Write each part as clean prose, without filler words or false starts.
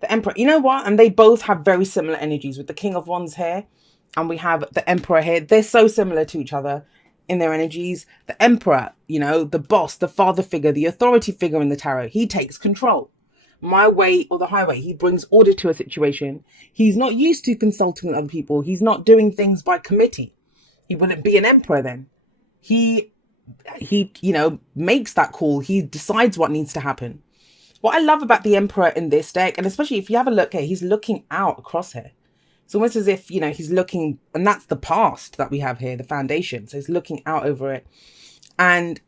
The Emperor, you know what? And they both have very similar energies with the King of Wands here. And we have the Emperor here. They're so similar to each other in their energies. The Emperor, you know, the boss, the father figure, the authority figure in the tarot. He takes control. My way or the highway. He brings order to a situation. He's not used to consulting with other people. He's not doing things by committee. He wouldn't be an emperor then. He, you know, makes that call. He decides what needs to happen. What I love about the Emperor in this deck, and especially if you have a look here, he's looking out across here. It's almost as if, you know, he's looking, and that's the past that we have here, the foundation. So he's looking out over it. And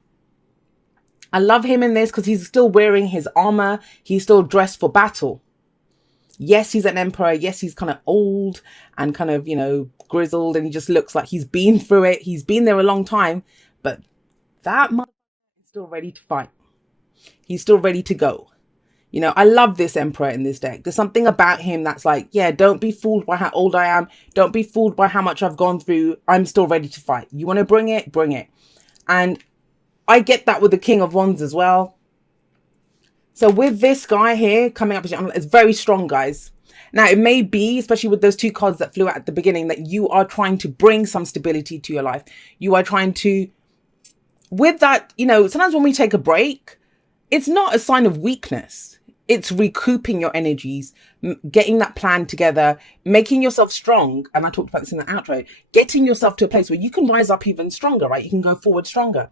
I love him in this because he's still wearing his armor. He's still dressed for battle. Yes, he's an emperor. Yes, he's kind of old and kind of, you know, grizzled. And he just looks like he's been through it. He's been there a long time. But that motherfucker is still ready to fight. He's still ready to go. You know, I love this emperor in this deck. There's something about him that's like, yeah, don't be fooled by how old I am. Don't be fooled by how much I've gone through. I'm still ready to fight. You want to bring it? Bring it. And I get that with the King of Wands as well. So with this guy here coming up, it's very strong, guys. Now, it may be, especially with those two cards that flew out at the beginning, that you are trying to bring some stability to your life. You are trying to, with that, you know, sometimes when we take a break, it's not a sign of weakness. It's recouping your energies, getting that plan together, making yourself strong. And I talked about this in the outro, getting yourself to a place where you can rise up even stronger, right? You can go forward stronger.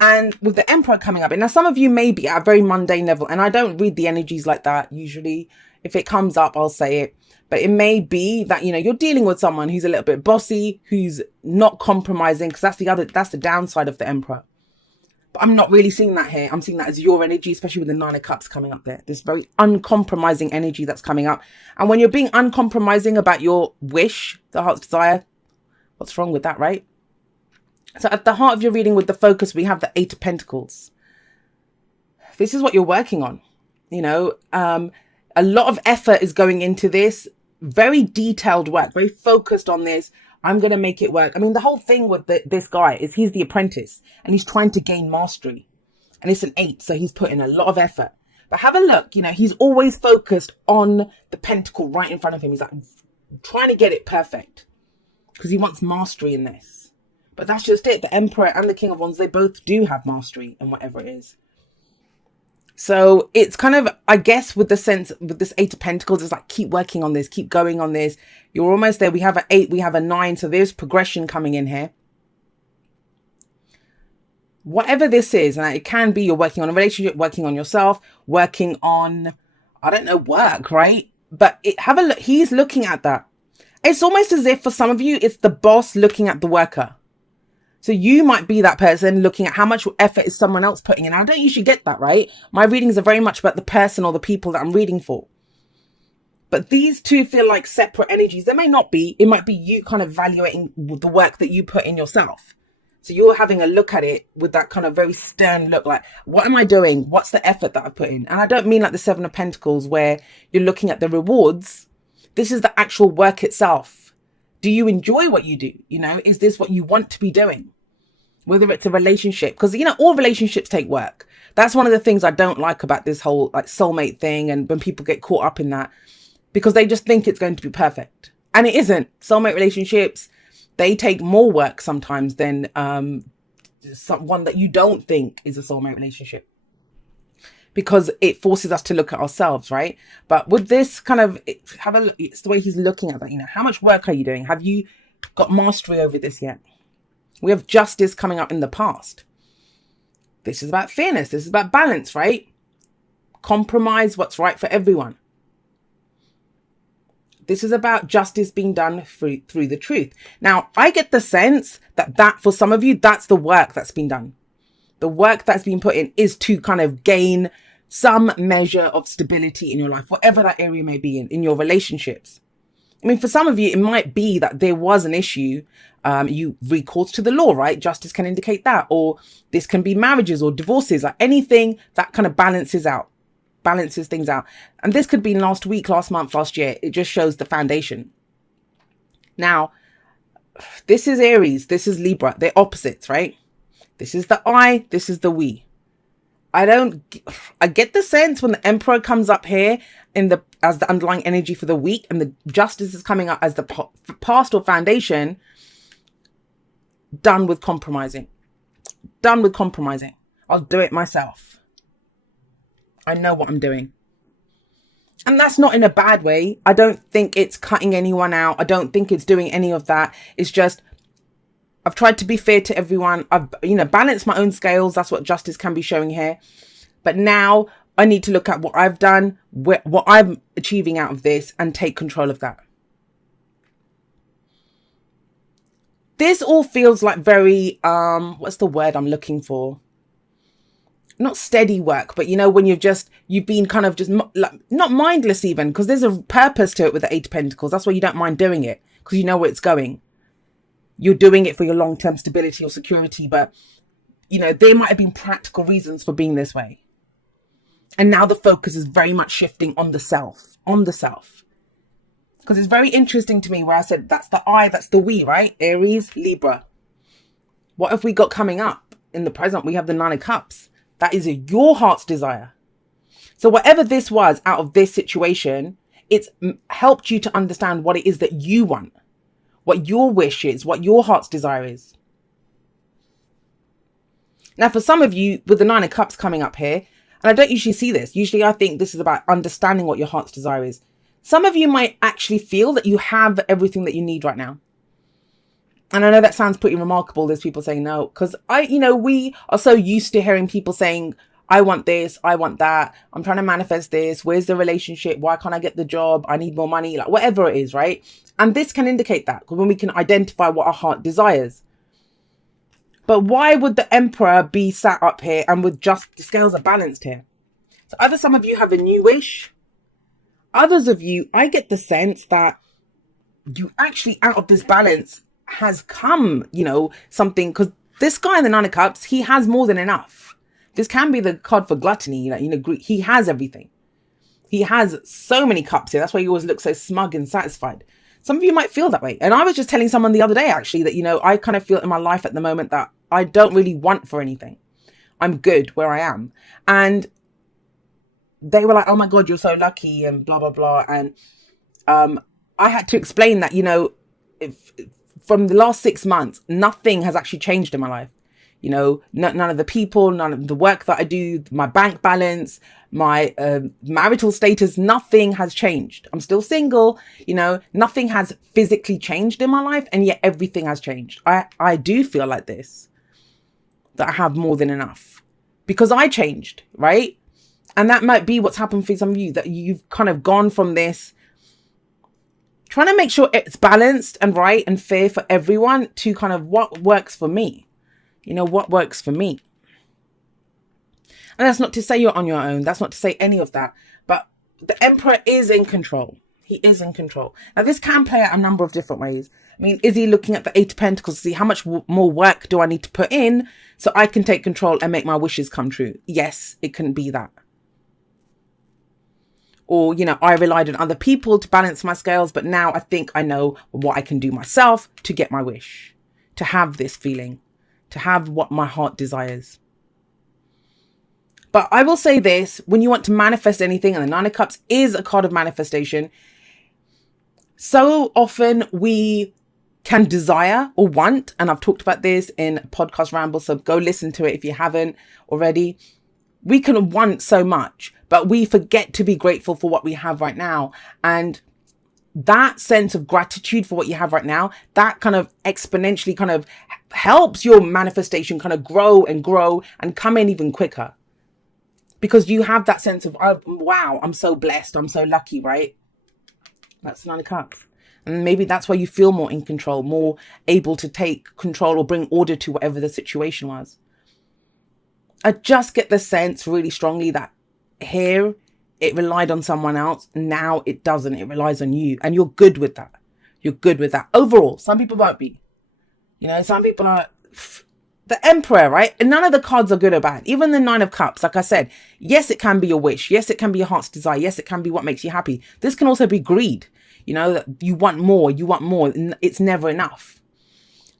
And with the Emperor coming up, and now some of you may be at a very mundane level, and I don't read the energies like that usually. If it comes up, I'll say it. But it may be that, you know, you're dealing with someone who's a little bit bossy, who's not compromising, because that's the downside of the Emperor. But I'm not really seeing that here. I'm seeing that as your energy, especially with the Nine of Cups coming up there. This very uncompromising energy that's coming up. And when you're being uncompromising about your wish, the heart's desire, what's wrong with that, right? So at the heart of your reading with the focus, we have the Eight of Pentacles. This is what you're working on. You know, a lot of effort is going into this. Very detailed work, very focused on this. I'm going to make it work. I mean, the whole thing with this guy is he's the apprentice and he's trying to gain mastery. And it's an 8, so he's put in a lot of effort. But have a look, you know, he's always focused on the pentacle right in front of him. He's like trying to get it perfect because he wants mastery in this. But that's just it. The Emperor and the King of Wands, they both do have mastery in whatever it is. So it's kind of, I guess, with the sense, with this Eight of Pentacles, it's like, keep working on this, keep going on this. You're almost there. We have an 8, we have a 9. So there's progression coming in here. Whatever this is, and it can be you're working on a relationship, working on yourself, working on, I don't know, work, right? But have a look. He's looking at that. It's almost as if for some of you, it's the boss looking at the worker. So you might be that person looking at how much effort is someone else putting in. I don't usually get that, right? My readings are very much about the person or the people that I'm reading for. But these two feel like separate energies. They may not be. It might be you kind of evaluating the work that you put in yourself. So you're having a look at it with that kind of very stern look, like, what am I doing? What's the effort that I've put in? And I don't mean like the Seven of Pentacles where you're looking at the rewards. This is the actual work itself. Do you enjoy what you do? You know, is this what you want to be doing? Whether it's a relationship, because, you know, all relationships take work. That's one of the things I don't like about this whole like soulmate thing. And when people get caught up in that, because they just think it's going to be perfect. And it isn't. Soulmate relationships, they take more work sometimes than one that you don't think is a soulmate relationship. Because it forces us to look at ourselves, right? But with this kind of, have a look, it's the way he's looking at that, you know, how much work are you doing? Have you got mastery over this yet? We have justice coming up in the past. This is about fairness. This is about balance, right? Compromise what's right for everyone. This is about justice being done through the truth. Now, I get the sense that for some of you, that's the work that's been done. The work that's been put in is to kind of gain some measure of stability in your life, whatever that area may be in your relationships. I mean, for some of you, it might be that there was an issue. You recourse to the law, right? Justice can indicate that. Or this can be marriages or divorces, like anything that kind of balances things out. And this could be last week, last month, last year. It just shows the foundation. Now, this is Aries. This is Libra. They're opposites, right? This is the I, this is the we. I get the sense when the Emperor comes up here in the as the underlying energy for the week, and the Justice is coming up as the past or foundation. Done with compromising. Done with compromising. I'll do it myself. I know what I'm doing. And that's not in a bad way. I don't think it's cutting anyone out. I don't think it's doing any of that. It's just, I've tried to be fair to everyone. I've, balanced my own scales. That's what Justice can be showing here. But now I need to look at what I've done, what I'm achieving out of this, and take control of that. This all feels like very, what's the word I'm looking for? Not steady work, but when you've been kind of just not mindless even, because there's a purpose to it with the Eight of Pentacles. That's why you don't mind doing it, because you know where it's going. You're doing it for your long-term stability or security, but there might have been practical reasons for being this way. And now the focus is very much shifting on the self, Because it's very interesting to me where I said, that's the I, that's the we, right? Aries, Libra. What have we got coming up? In the present, we have the Nine of Cups. That is your heart's desire. So whatever this was out of this situation, it's helped you to understand what it is that you want, what your wish is, what your heart's desire is. Now, for some of you, with the Nine of Cups coming up here, and I don't usually see this. Usually I think this is about understanding what your heart's desire is. Some of you might actually feel that you have everything that you need right now. And I know that sounds pretty remarkable. There's people saying no, because we are so used to hearing people saying, I want this, I want that. I'm trying to manifest this. Where's the relationship? Why can't I get the job? I need more money, like whatever it is, right? And this can indicate that, because when we can identify what our heart desires. But why would the Emperor be sat up here and with just the scales are balanced here? So either some of you have a new wish. Others of you, I get the sense that you actually, out of this balance, has come, something, because this guy in the Nine of Cups, he has more than enough. This can be the card for gluttony. He has everything. He has so many cups here. That's why he always looks so smug and satisfied. Some of you might feel that way. And I was just telling someone the other day, actually, that, I kind of feel in my life at the moment that I don't really want for anything. I'm good where I am. And they were like, oh my God, you're so lucky and blah, blah, blah. And I had to explain that, from the last 6 months, nothing has actually changed in my life. None of the people, none of the work that I do, my bank balance, my marital status, nothing has changed. I'm still single, nothing has physically changed in my life, and yet everything has changed. I do feel like this, that I have more than enough because I changed, right? And that might be what's happened for some of you, that you've kind of gone from this trying to make sure it's balanced and right and fair for everyone to kind of what works for me. What works for me. And that's not to say you're on your own. That's not to say any of that. But the Emperor is in control. He is in control. Now, this can play out a number of different ways. I mean, is he looking at the Eight of Pentacles to see how much more work do I need to put in so I can take control and make my wishes come true? Yes, it can be that. Or, I relied on other people to balance my scales, but now I think I know what I can do myself to get my wish, to have this feeling, to have what my heart desires. But I will say this, when you want to manifest anything, and the Nine of Cups is a card of manifestation, so often we can desire or want, and I've talked about this in Podcast Ramble, so go listen to it if you haven't already. We can want so much, but we forget to be grateful for what we have right now. And that sense of gratitude for what you have right now, that kind of exponentially kind of helps your manifestation kind of grow and come in even quicker. Because you have that sense of, oh, wow, I'm so blessed. I'm so lucky, right? That's Nine of Cups. And maybe that's why you feel more in control, more able to take control or bring order to whatever the situation was. I just get the sense really strongly that here it relied on someone else. Now it doesn't. It relies on you. And you're good with that. You're good with that. Overall, some people won't be. Some people are the Emperor, right? And none of the cards are good or bad. Even the Nine of Cups, like I said, yes, it can be your wish. Yes, it can be your heart's desire. Yes, it can be what makes you happy. This can also be greed. That you want more. You want more. It's never enough.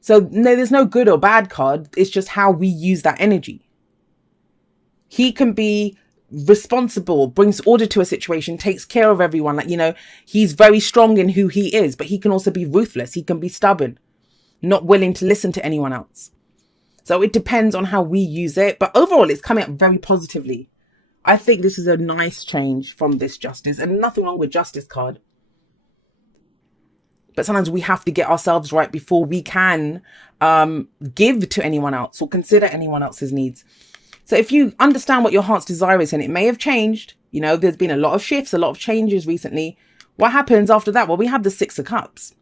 So no, there's no good or bad card. It's just how we use that energy. He can be responsible, brings order to a situation, takes care of everyone. Like, you know, he's very strong in who he is, but he can also be ruthless. He can be stubborn, not willing to listen to anyone else. So it depends on how we use it. But overall, it's coming up very positively. I think this is a nice change from this Justice, and nothing wrong with Justice card. But sometimes we have to get ourselves right before we can give to anyone else or consider anyone else's needs. So if you understand what your heart's desire is, and it may have changed, you know, there's been a lot of shifts, a lot of changes recently. What happens after that? Well, we have the Six of Cups.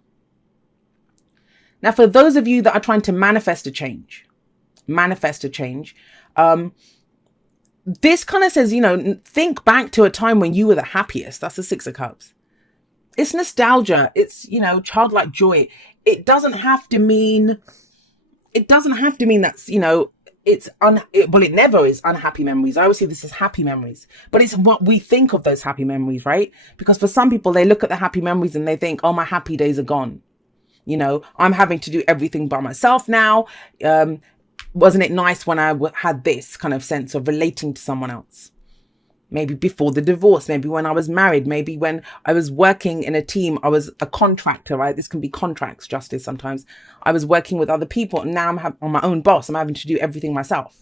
Now, for those of you that are trying to manifest a change, this kind of says, you know, think back to a time when you were the happiest. That's the Six of Cups. It's nostalgia. It's, you know, childlike joy. It doesn't have to mean that's, you know, it never is unhappy memories. I always see this as happy memories, but it's what we think of those happy memories, right? Because for some people, they look at the happy memories and they think, oh, my happy days are gone. You know, I'm having to do everything by myself now. Wasn't it nice when I had this kind of sense of relating to someone else? Maybe before the divorce, maybe when I was married, maybe when I was working in a team, I was a contractor, right? This can be contracts, Justice sometimes. I was working with other people, and now I'm my own boss. I'm having to do everything myself.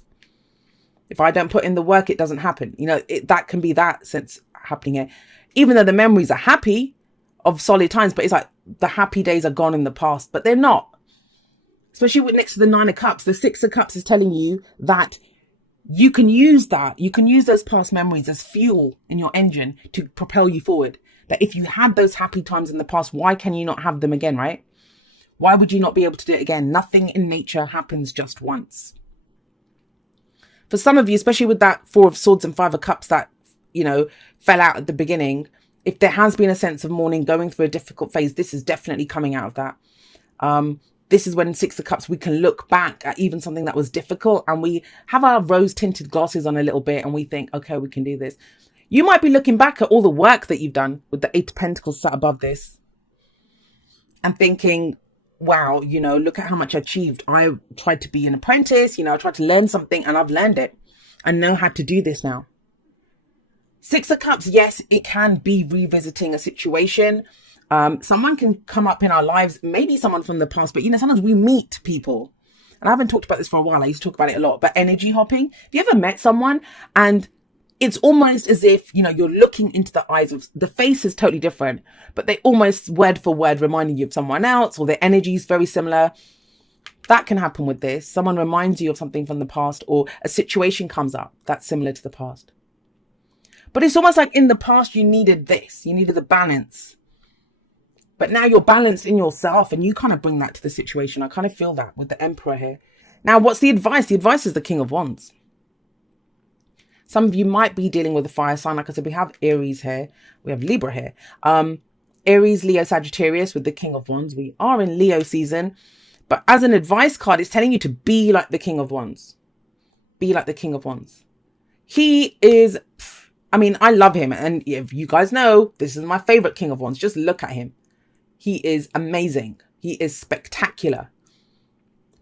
If I don't put in the work, it doesn't happen. You know, that can be that sense happening here. Even though the memories are happy of solid times, but it's like the happy days are gone in the past, but they're not. Especially with next to the Nine of Cups, the Six of Cups is telling you that you can use that. You can use those past memories as fuel in your engine to propel you forward. That if you had those happy times in the past, why can you not have them again, right? Why would you not be able to do it again? Nothing in nature happens just once. For some of you, especially with that Four of Swords and Five of Cups that, you know, fell out at the beginning, if there has been a sense of mourning, going through a difficult phase, this is definitely coming out of that. This is when in Six of Cups, we can look back at even something that was difficult and we have our rose-tinted glasses on a little bit and we think, okay, we can do this. You might be looking back at all the work that you've done with the Eight of Pentacles sat above this and thinking, wow, you know, look at how much I achieved. I tried to be an apprentice, you know, I tried to learn something and I've learned it. I know how to do this now. Six of Cups, yes, it can be revisiting a situation. Someone can come up in our lives, maybe someone from the past, but, you know, sometimes we meet people. And I haven't talked about this for a while. I used to talk about it a lot, but energy hopping. Have you ever met someone and it's almost as if, you know, you're looking into the eyes of, the face is totally different, but they almost word for word reminding you of someone else, or their energy is very similar. That can happen with this. Someone reminds you of something from the past, or a situation comes up that's similar to the past. But it's almost like in the past, you needed this, you needed the balance. But now you're balanced in yourself and you kind of bring that to the situation. I kind of feel that with the Emperor here. Now, what's the advice? The advice is the King of Wands. Some of you might be dealing with a fire sign. Like I said, we have Aries here. We have Libra here. Aries, Leo, Sagittarius with the King of Wands. We are in Leo season. But as an advice card, it's telling you to be like the King of Wands. Be like the King of Wands. He is, I mean, I love him. And if you guys know, this is my favorite King of Wands. Just look at him. He is amazing. He is spectacular.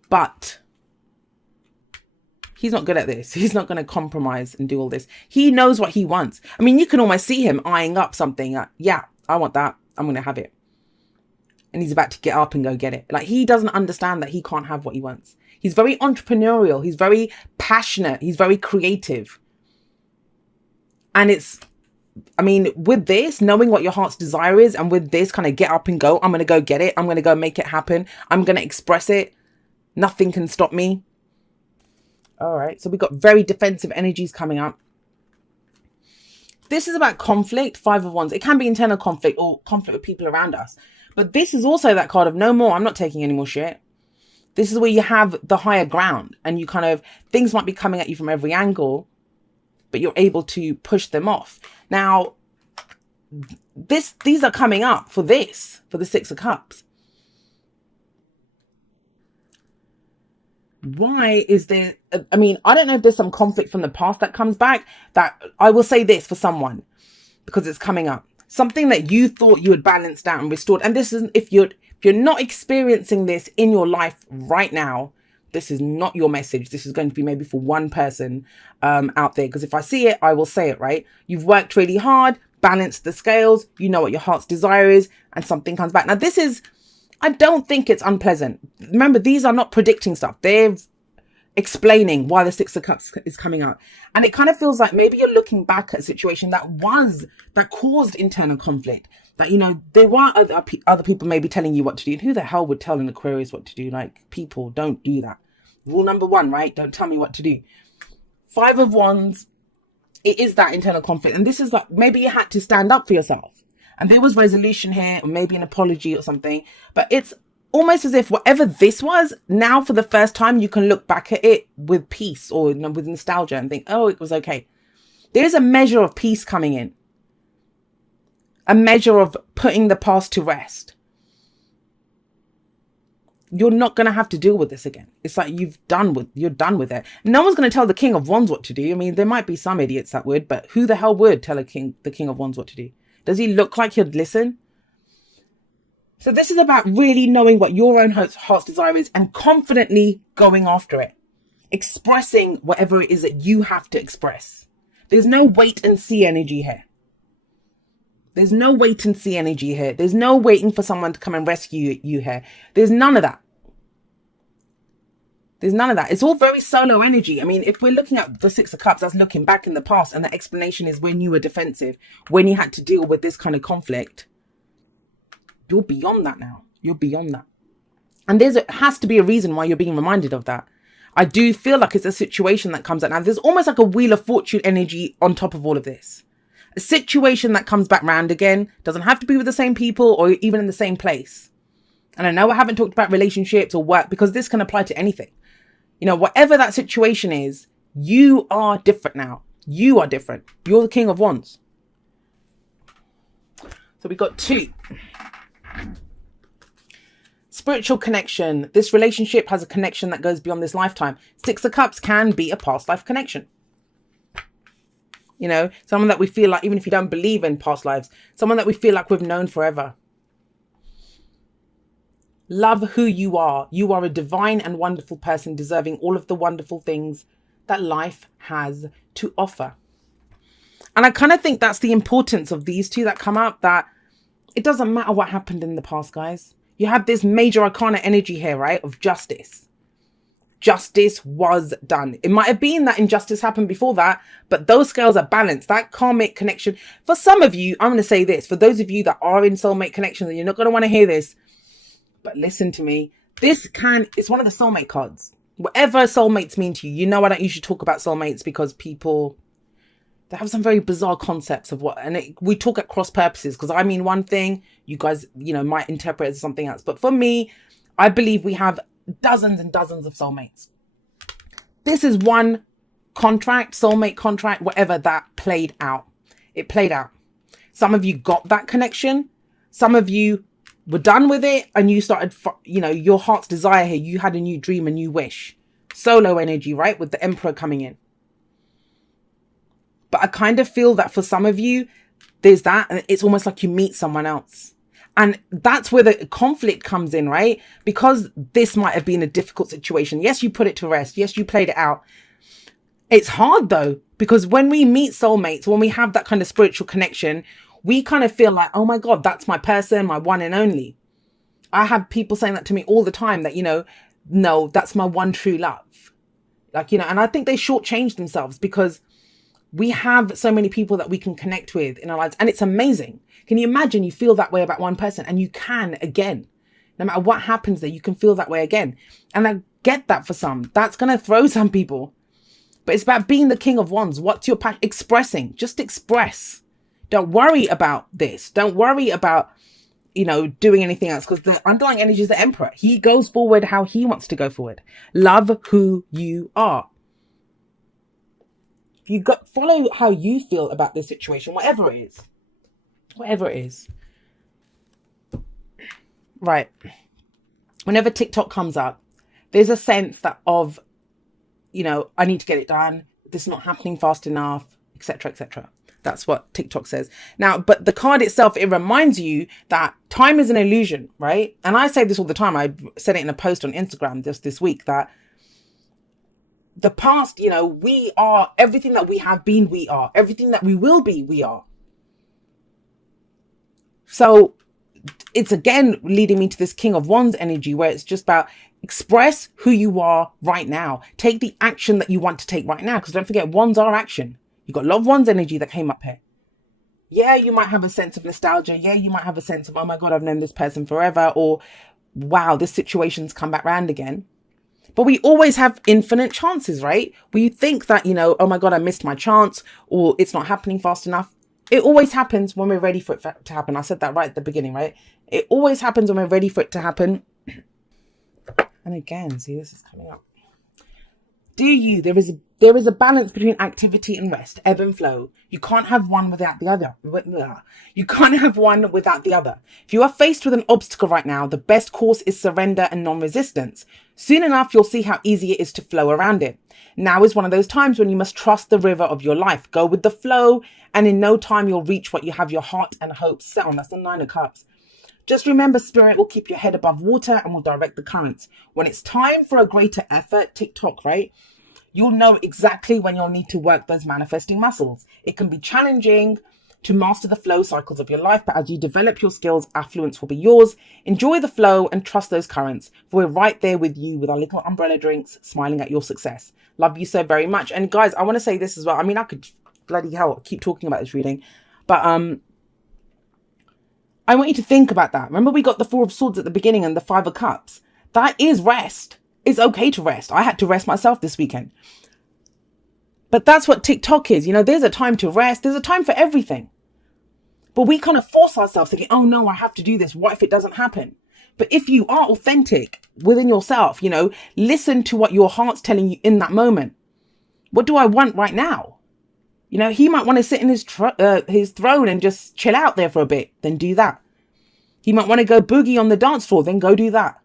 But he's not good at this. He's not going to compromise and do all this. He knows what he wants. I mean, you can almost see him eyeing up something. Yeah, I want that. I'm going to have it. And he's about to get up and go get it. Like, he doesn't understand that he can't have what he wants. He's very entrepreneurial. He's very passionate. He's very creative. And it's, I mean, with this, knowing what your heart's desire is, and with this kind of get up and go, I'm going to go get it. I'm going to go make it happen. I'm going to express it. Nothing can stop me. All right. So we've got very defensive energies coming up. This is about conflict, Five of Wands. It can be internal conflict or conflict with people around us. But this is also that card of no more. I'm not taking any more shit. This is where you have the higher ground and you kind of, things might be coming at you from every angle, but you're able to push them off. Now, these are coming up for this, for the Six of Cups. Why is there, I mean, I don't know if there's some conflict from the past that comes back. That I will say this for someone, because it's coming up. Something that you thought you had balanced out and restored. And this is, if you're not experiencing this in your life right now, This is not your message. This is going to be maybe for one person out there. Because if I see it, I will say it, right? You've worked really hard, balanced the scales. You know what your heart's desire is, and something comes back. Now, this is, I don't think it's unpleasant. Remember, these are not predicting stuff. They're explaining why the Six of Cups is coming out. And it kind of feels like maybe you're looking back at a situation that caused internal conflict. That, you know, there were other people maybe telling you what to do. And who the hell would tell an Aquarius what to do? Like, people don't do that. Rule number 1, right? Don't tell me what to do. 5 of Wands, it is that internal conflict. And this is like, maybe you had to stand up for yourself. And there was resolution here, or maybe an apology or something. But it's almost as if whatever this was, now for the first time, you can look back at it with peace or, you know, with nostalgia and think, oh, it was okay. There's a measure of peace coming in. A measure of putting the past to rest. You're not going to have to deal with this again. It's like you're done with it. No one's going to tell the King of Wands what to do. I mean, there might be some idiots that would, but who the hell would tell the King of Wands what to do? Does he look like he'd listen? So this is about really knowing what your own heart's desire is and confidently going after it. Expressing whatever it is that you have to express. There's no wait and see energy here. There's no wait and see energy here. There's no waiting for someone to come and rescue you here. There's none of that. There's none of that. It's all very solo energy. I mean, if we're looking at the Six of Cups, that's looking back in the past. And the explanation is when you were defensive, when you had to deal with this kind of conflict. You're beyond that now. You're beyond that. And has to be a reason why you're being reminded of that. I do feel like it's a situation that comes out now. There's almost like a Wheel of Fortune energy on top of all of this. A situation that comes back round again. Doesn't have to be with the same people or even in the same place. And I know I haven't talked about relationships or work because this can apply to anything. You know, whatever that situation is, you are different now. You are different. You're the King of Wands. So we got 2. Spiritual connection. This relationship has a connection that goes beyond this lifetime. 6 of Cups can be a past life connection. You know, someone that we feel like, even if you don't believe in past lives, someone that we feel like we've known forever. Love who you are. You are a divine and wonderful person deserving all of the wonderful things that life has to offer. And I kind of think that's the importance of these two that come up, that it doesn't matter what happened in the past, guys. You have this major arcana energy here, right, of justice. Justice was done. It might have been that injustice happened before that, but those scales are balanced. That karmic connection. For some of you, I'm going to say this. For those of you that are in soulmate connections, and you're not going to want to hear this, but listen to me. It's one of the soulmate cards. Whatever soulmates mean to you. You know I don't usually talk about soulmates because people, they have some very bizarre concepts of what, and we talk at cross purposes because I mean one thing, you guys, you know, might interpret it as something else. But for me, I believe we have dozens and dozens of soulmates. This is one contract, soulmate contract, whatever, that played out. It played out. Some of you got that connection. Some of you were done with it and you started, you know, your heart's desire here. You had a new dream, a new wish. Solo energy, right? With the Emperor coming in. But I kind of feel that for some of you, there's that, and it's almost like you meet someone else. And that's where the conflict comes in, right? Because this might have been a difficult situation. Yes, you put it to rest. Yes, you played it out. It's hard though, because when we meet soulmates, when we have that kind of spiritual connection, we kind of feel like, oh my God, that's my person, my one and only. I have people saying that to me all the time, that, you know, no, that's my one true love. Like, you know, and I think they shortchange themselves because we have so many people that we can connect with in our lives. And it's amazing. Can you imagine you feel that way about one person and you can again? No matter what happens there, you can feel that way again. And I get that for some. That's going to throw some people. But it's about being the King of Wands. What's your passion? Expressing. Just express. Don't worry about this. Don't worry about, you know, doing anything else, because the underlying energy is the Emperor. He goes forward how he wants to go forward. Love who you are. Follow how you feel about this situation, whatever it is. Whatever it is. Right. Whenever TikTok comes up, there's a sense that of, you know, I need to get it done. This is not happening fast enough, etc., etc. That's what TikTok says. Now, but the card itself, it reminds you that time is an illusion, right? And I say this all the time. I said it in a post on Instagram just this week, that the past, you know, we are everything that we have been, we are everything that we will be, we are. So it's again leading me to this King of Wands energy, where it's just about express who you are right now. Take the action that you want to take right now, because don't forget, wands are action. You've got Love Wands energy that came up here. Yeah, you might have a sense of nostalgia. Yeah, you might have a sense of, oh my God, I've known this person forever, or wow, this situation's come back round again. But we always have infinite chances, right? We think that, you know, oh my God, I missed my chance, or it's not happening fast enough. It always happens when we're ready for it to happen. I said that right at the beginning, right? It always happens when we're ready for it to happen. And again, see, this is coming up. There is a balance between activity and rest, ebb and flow. You can't have one without the other. You can't have one without the other. If you are faced with an obstacle right now, the best course is surrender and non-resistance. Soon enough, you'll see how easy it is to flow around it. Now is one of those times when you must trust the river of your life. Go with the flow, and in no time you'll reach what you have your heart and hopes set on. That's the 9 of Cups. Just remember, Spirit will keep your head above water and will direct the currents. When it's time for a greater effort, TikTok, right? You'll know exactly when you'll need to work those manifesting muscles. It can be challenging to master the flow cycles of your life, but as you develop your skills, affluence will be yours. Enjoy the flow and trust those currents, for we're right there with you with our little umbrella drinks, smiling at your success. Love you so very much. And guys, I want to say this as well. I mean, I could bloody hell keep talking about this reading, but I want you to think about that. Remember, we got the 4 of Swords at the beginning and the 5 of Cups. That is rest. It's okay to rest. I had to rest myself this weekend. But that's what TikTok is. You know, there's a time to rest. There's a time for everything. But we kind of force ourselves thinking, oh no, I have to do this. What if it doesn't happen? But if you are authentic within yourself, you know, listen to what your heart's telling you in that moment. What do I want right now? You know, he might want to sit in his throne and just chill out there for a bit. Then do that. He might want to go boogie on the dance floor. Then go do that.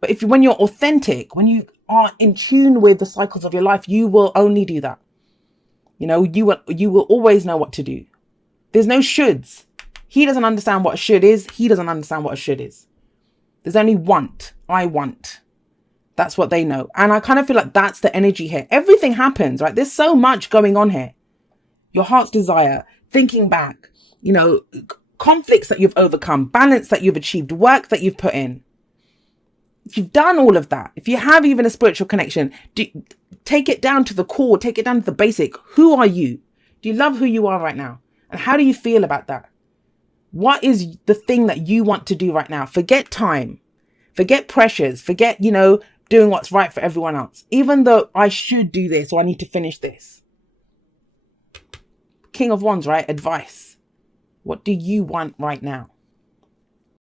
But when you're authentic, when you are in tune with the cycles of your life, you will only do that. You know, you will always know what to do. There's no shoulds. He doesn't understand what a should is. He doesn't understand what a should is. There's only want. I want. That's what they know. And I kind of feel like that's the energy here. Everything happens, right? There's so much going on here. Your heart's desire, thinking back, you know, conflicts that you've overcome, balance that you've achieved, work that you've put in. If you've done all of that, if you have even a spiritual connection, take it down to the core, take it down to the basic. Who are you? Do you love who you are right now? And how do you feel about that? What is the thing that you want to do right now? Forget time, forget pressures, forget, you know, doing what's right for everyone else. Even though I should do this or I need to finish this. King of Wands, right? Advice. What do you want right now?